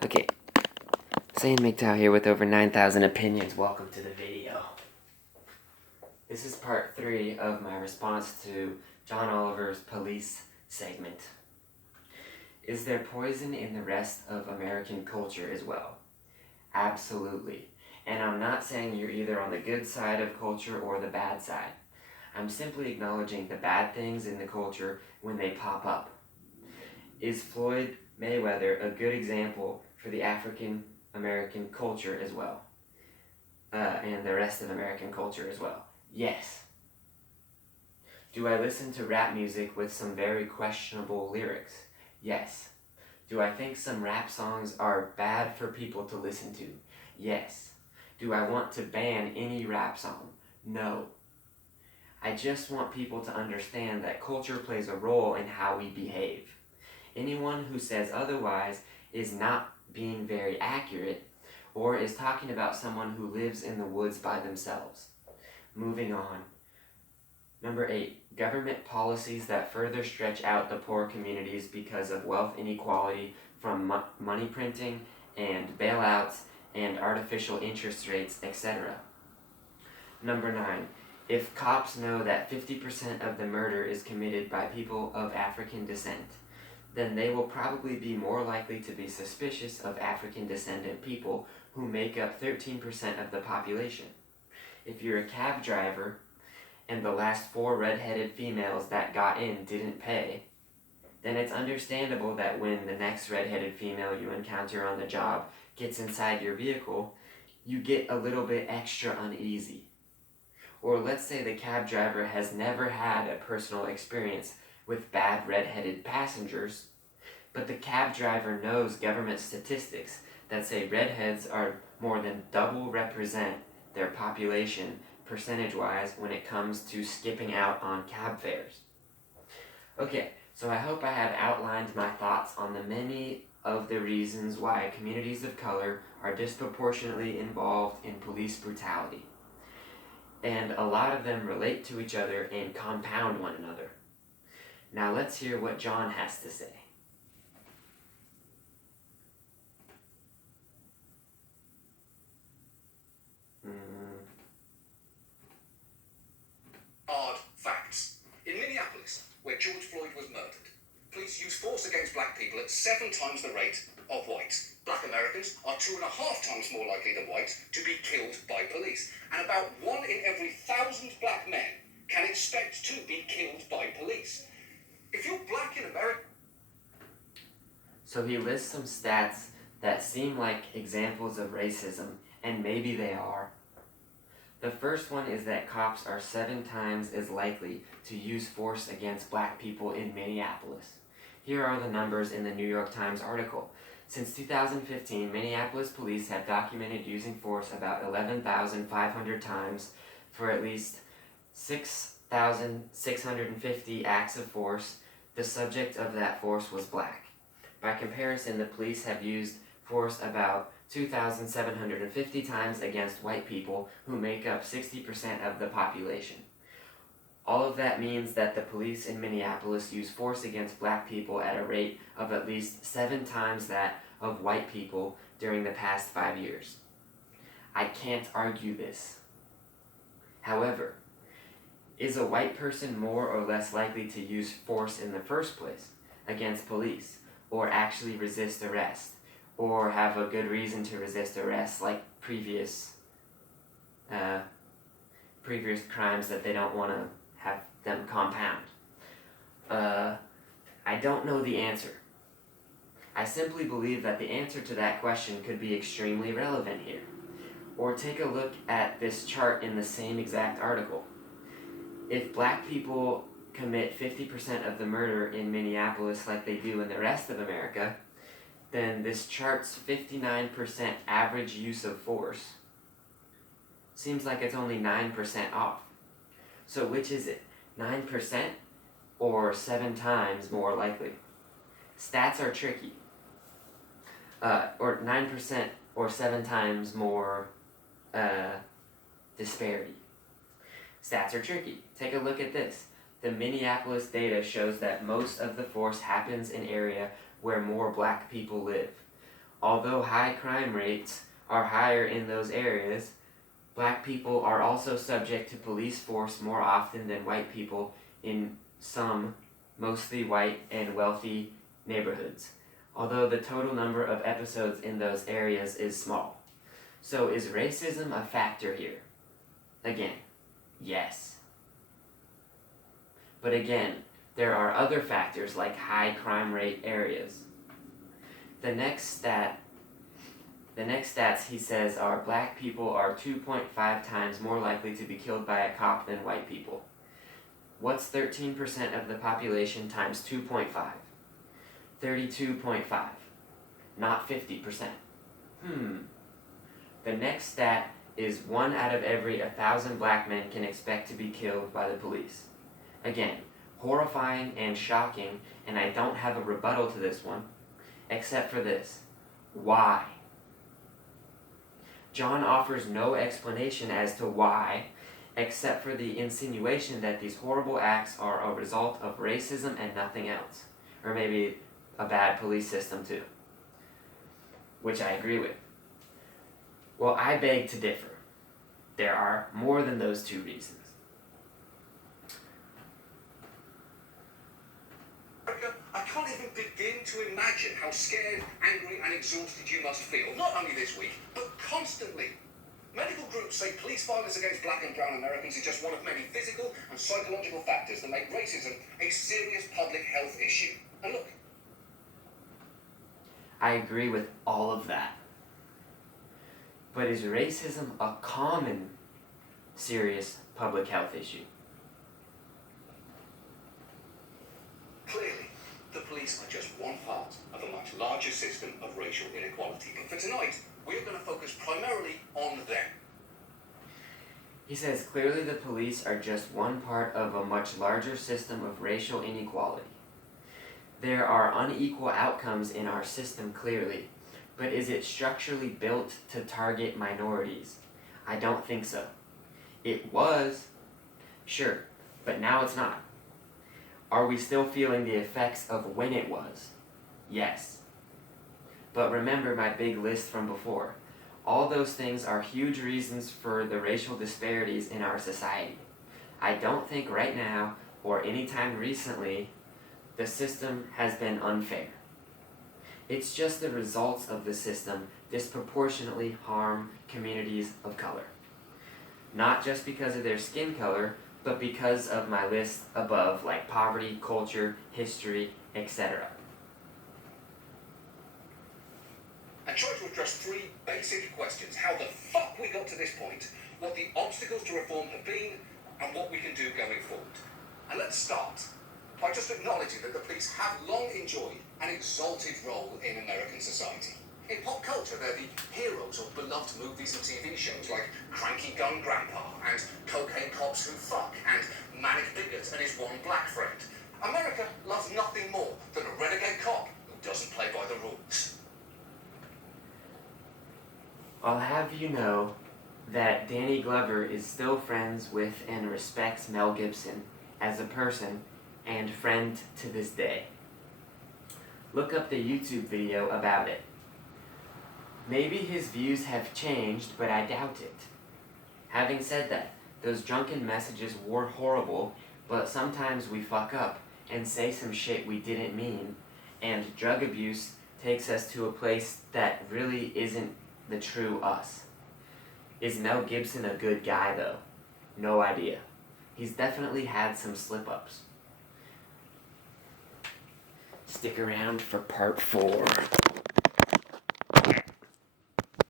Okay, Saiyan MGTOW here with over 9,000 opinions. Welcome to the video. This is part 3 of my response to John Oliver's police segment. Is there poison in the rest of American culture as well? Absolutely. And I'm not saying you're either on the good side of culture or the bad side. I'm simply acknowledging the bad things in the culture when they pop up. Is Floyd Mayweather a good example for the African American culture as well? And the rest of American culture as well? Yes. Do I listen to rap music with some very questionable lyrics? Yes. Do I think some rap songs are bad for people to listen to? Yes. Do I want to ban any rap song? No. I just want people to understand that culture plays a role in how we behave. Anyone who says otherwise is not being very accurate or is talking about someone who lives in the woods by themselves. Moving on. Number 8, government policies that further stretch out the poor communities because of wealth inequality from money printing and bailouts and artificial interest rates, etc. Number 9, if cops know that 50% of the murder is committed by people of African descent, then they will probably be more likely to be suspicious of African descendant people who make up 13% of the population. If you're a cab driver and the last 4 red-headed females that got in didn't pay, then it's understandable that when the next red-headed female you encounter on the job gets inside your vehicle, you get a little bit extra uneasy. Or let's say the cab driver has never had a personal experience with bad red-headed passengers, but the cab driver knows government statistics that say redheads are more than double represent their population percentage-wise when it comes to skipping out on cab fares. Okay, so I hope I have outlined my thoughts on the many of the reasons why communities of color are disproportionately involved in police brutality. And a lot of them relate to each other and compound one another. Now let's hear what John has to say. Hard facts. In Minneapolis, where George Floyd was murdered, police used force against black people at 7 times the rate of whites. Black Americans are 2.5 times more likely than whites to be killed by police. And about 1 in every 1,000 black men can expect to be killed by police. If you're black in America... So he lists some stats that seem like examples of racism, and maybe they are. The first one is that cops are 7 times as likely to use force against black people in Minneapolis. Here are the numbers in the New York Times article. Since 2015, Minneapolis police have documented using force about 11,500 times for at least 6,650 acts of force. The subject of that force was black. By comparison, the police have used force about 2,750 times against white people who make up 60% of the population. All of that means that the police in Minneapolis use force against black people at a rate of at least 7 times that of white people during the past 5 years. I can't argue this. However, is a white person more or less likely to use force in the first place against police, or actually resist arrest, or have a good reason to resist arrest, like previous crimes that they don't want to have them compound? I don't know the answer. I simply believe that the answer to that question could be extremely relevant here. Or take a look at this chart in the same exact article. If black people commit 50% of the murder in Minneapolis like they do in the rest of America, then this chart's 59% average use of force seems like it's only 9% off. So which is it, 9% or 7 times more likely? Stats are tricky. Or 9% or 7 times more disparity. Stats are tricky. Take a look at this. The Minneapolis data shows that most of the force happens in area where more black people live. Although high crime rates are higher in those areas, black people are also subject to police force more often than white people in some, mostly white and wealthy neighborhoods, although the total number of episodes in those areas is small. So is racism a factor here? Again, yes. But again, there are other factors like high crime rate areas. The next stats he says are black people are 2.5 times more likely to be killed by a cop than white people. What's 13% of the population times 2.5? 32.5. Not 50%. The next stat is 1 out of every 1,000 black men can expect to be killed by the police. Again, horrifying and shocking, and I don't have a rebuttal to this one, except for this. Why? John offers no explanation as to why, except for the insinuation that these horrible acts are a result of racism and nothing else. Or maybe a bad police system too. Which I agree with. Well, I beg to differ. There are more than those two reasons. I can't even begin to imagine how scared, angry, and exhausted you must feel, not only this week, but constantly. Medical groups say police violence against black and brown Americans is just one of many physical and psychological factors that make racism a serious public health issue. And look. I agree with all of that. But is racism a common, serious public health issue? Clearly, the police are just one part of a much larger system of racial inequality. But for tonight, we're going to focus primarily on them. He says clearly the police are just one part of a much larger system of racial inequality. There are unequal outcomes in our system clearly, but is it structurally built to target minorities? I don't think so. It was, sure, but now it's not. Are we still feeling the effects of when it was? Yes. But remember my big list from before. All those things are huge reasons for the racial disparities in our society. I don't think right now, or anytime recently, the system has been unfair. It's just the results of the system disproportionately harm communities of color. Not just because of their skin color, but because of my list above, like poverty, culture, history, etc. And try to address 3 basic questions. How the fuck we got to this point, what the obstacles to reform have been, and what we can do going forward. And let's start by just acknowledging that the police have long enjoyed an exalted role in American society. In pop culture, they're the heroes of beloved movies and TV shows like Cranky Gun Grandpa and Cocaine Cops Who Fuck and Manic Bigot and His One Black Friend. America loves nothing more than a renegade cop who doesn't play by the rules. I'll have you know that Danny Glover is still friends with and respects Mel Gibson as a person and friend to this day. Look up the YouTube video about it. Maybe his views have changed, but I doubt it. Having said that, those drunken messages were horrible, but sometimes we fuck up and say some shit we didn't mean, and drug abuse takes us to a place that really isn't the true us. Is Mel Gibson a good guy, though? No idea. He's definitely had some slip-ups. Stick around for part 4.